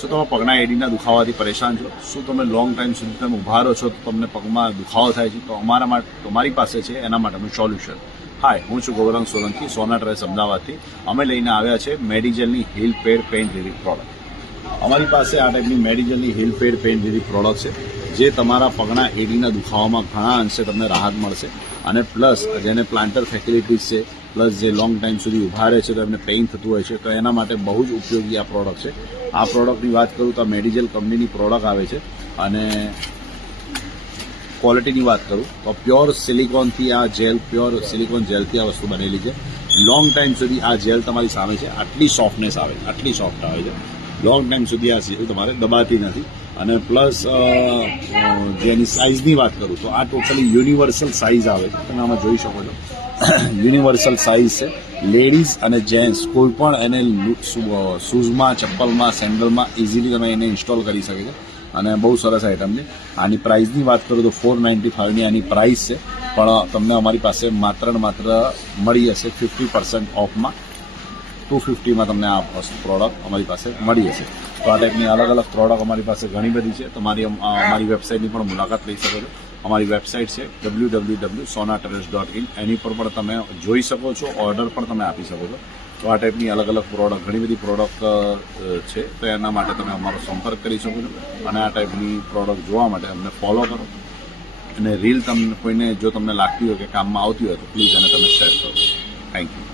શું તમે પગના એડીના દુખાવાથી પરેશાન છો? શું તમે લોંગ ટાઈમ સુધી તમે ઊભા રહો છો તો તમને પગમાં દુખાવો થાય છે? તો તમારી પાસે છે એના માટેનું સોલ્યુશન. હાય, હું છું ગૌરંગ સોલંકી, સોના ટ્રેસ અમદાવાદથી. અમે લઈને આવ્યા છે મેડિજલની heel pad pain relief product. અમારી પાસે આ ટાઈપની મેડિજલની heel pad pain relief product છે જે તમારા પગના એડીના દુખાવામાં ઘણા અંશે તમને રાહત મળશે. અને પ્લસ જેને પ્લાન્ટર ફેસિલિટીઝ છે, પ્લસ જે લોંગ ટાઈમ સુધી ઊભા રહે છે તો એમને પેઇન થતું હોય છે, તો એના માટે બહુ જ ઉપયોગી આ પ્રોડક્ટ છે. આ પ્રોડક્ટની વાત કરું તો આ મેડિજલ કંપનીની પ્રોડક્ટ આવે છે અને ક્વોલિટીની વાત કરું તો પ્યોર સિલિકોનથી આ જેલ, પ્યોર સિલિકોન જેલથી આ વસ્તુ બનેલી છે. લોંગ ટાઈમ સુધી આ જેલ તમારી સામે છે, આટલી સોફ્ટનેસ આવે છે, આટલી સોફ્ટ આવે છે. લોંગ ટાઈમ સુધી આ જેલ તમારે દબાતી નથી. અને પ્લસ જેની સાઇઝની વાત કરું તો આ ટોટલી યુનિવર્સલ સાઇઝ આવે છે. તમે આમાં જોઈ શકો છો યુનિવર્સલ સાઇઝ છે. લેડીઝ અને જેન્ટ્સ કોઈ પણ એને શૂઝમાં, ચપ્પલમાં, સેન્ડલમાં ઇઝીલી તમે એને ઇન્સ્ટોલ કરી શકે છે અને બહુ સરસ આઇટમ છે. આની પ્રાઇસની વાત કરું તો 495ની આની પ્રાઇસ છે, પણ તમને અમારી પાસે માત્ર ને માત્ર મળી હશે 50% ઓફમાં. 250માં તમને આ પ્રોડક્ટ અમારી પાસે મળી હશે. તો આ ટાઈપની અલગ અલગ પ્રોડક્ટ અમારી પાસે ઘણી બધી છે. તમારી અમારી વેબસાઇટની પણ મુલાકાત લઈ શકો છો. અમારી વેબસાઇટ છે www.sonaterrace.in. એની પર પણ તમે જોઈ શકો છો, ઓર્ડર પણ તમે આપી શકો છો. તો આ ટાઈપની અલગ અલગ પ્રોડક્ટ, ઘણી બધી પ્રોડક્ટ છે, તો એના માટે તમે અમારો સંપર્ક કરી શકો છો. અને આ ટાઈપની પ્રોડક્ટ જોવા માટે અમને ફોલો કરો. અને રીલ તમને કોઈને જો તમને લાગતી હોય કે કામમાં આવતી હોય તો પ્લીઝ એને તમે શેર કરો. Thank you.